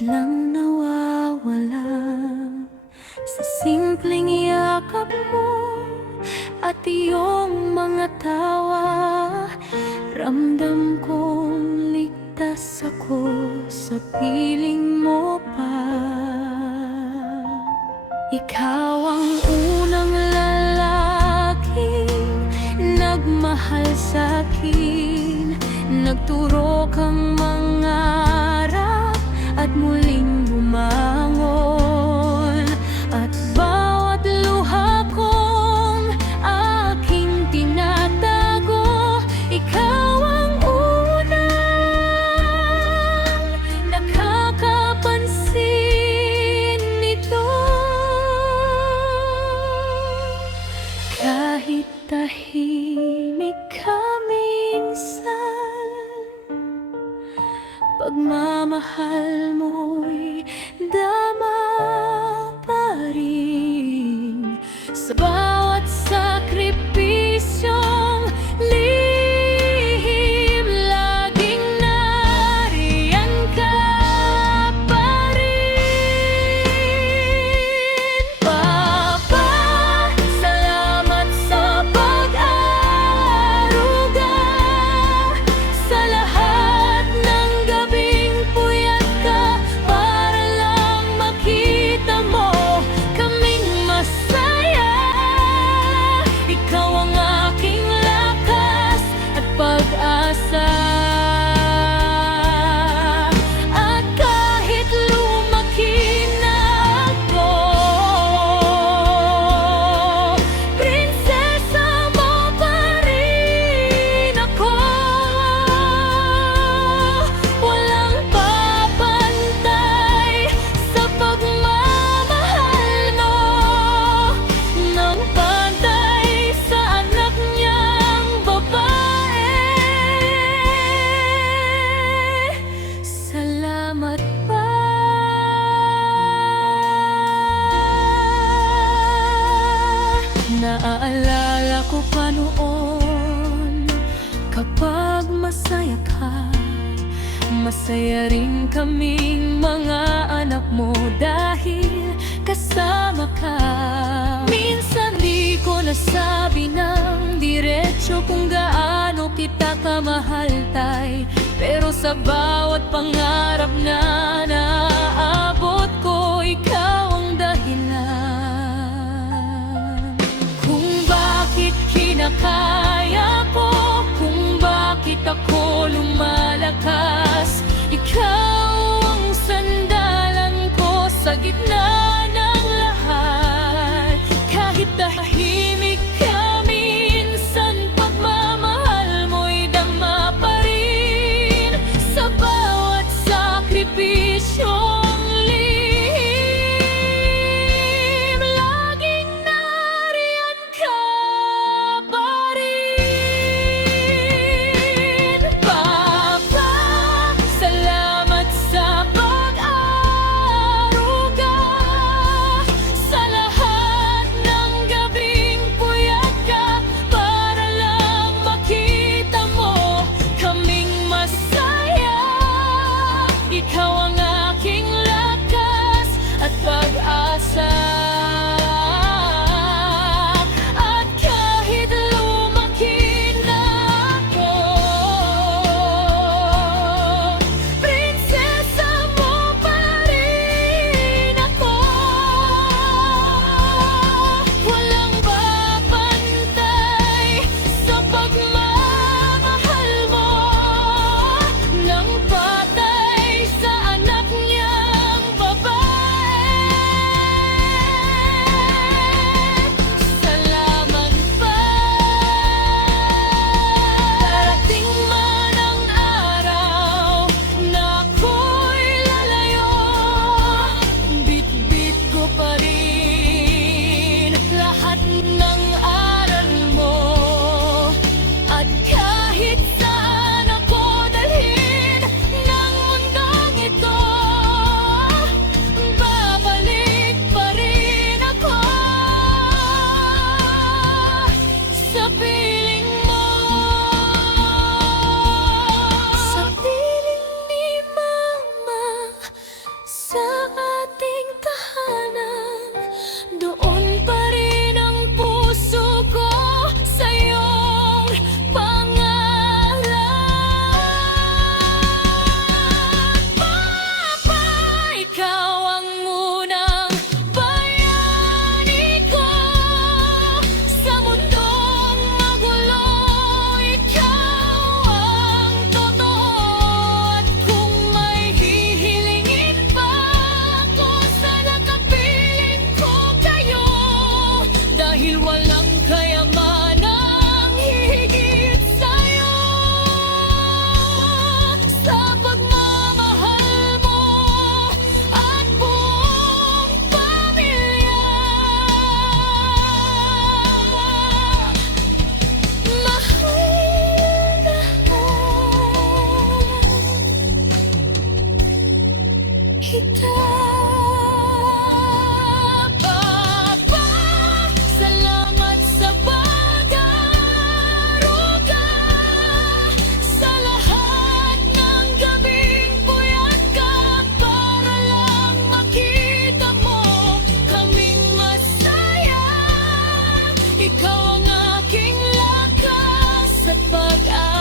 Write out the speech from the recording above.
biglang nawawala sa simpleng yakap mo at iyong mga tawa. Ramdam kong ligtas ako sa piling mo pa. Ikaw ang unang lalaking nagmahal sa'kin, nagturo kang mangarap at muling bumangon. At bawat luha kong aking tinatago, ikaw ang unang nakakapansin nito. Kahit tahimik ka minsan, pagmamahal mo'y dama pa rin sa bawat sakripisyong lihim. Laging nariyan ka pa rin, Papa. Salamat sa pag-aaruga, sa lahat ng gabing puyat ka para lang makita mo kaming masaya. Ikaw ang aking lakas at pag-asa. At kahit lumaki na ako, prinsesa mo pa rin ako. Walang papantay sa pagmamahal mo, ng pantay sa anak niyang babae. Salamat pa. Naaalala ko pa noon, kapag masaya ka, masaya rin kaming mga anak mo dahil kasama ka. Minsan di ko nasabi ng diretso kung gaano kita kamahal, tay, pero sa bawat pangarap na naabot ko, ikaw ang dahilan kung bakit kinakaya ko, kung bakit ako lumalakas. Ikaw ang sandalan ko sa gitna ng lahat. Kahit tahimik ka minsan, pagmamahal mo'y dama pa rin sa bawat sakripisyong lihim. Laging nariyan ka pa rin, Papa. Dahil walang kayamanang hihigit sa'yo. Sa pagmamahal mo at buong pamilya, mahal na kita. Papa, salamat sa pag-aaruga, sa lahat ng gabing puyat ka para lang makita mo kaming masaya. Ikaw ang aking lakas sa pag-aaruga.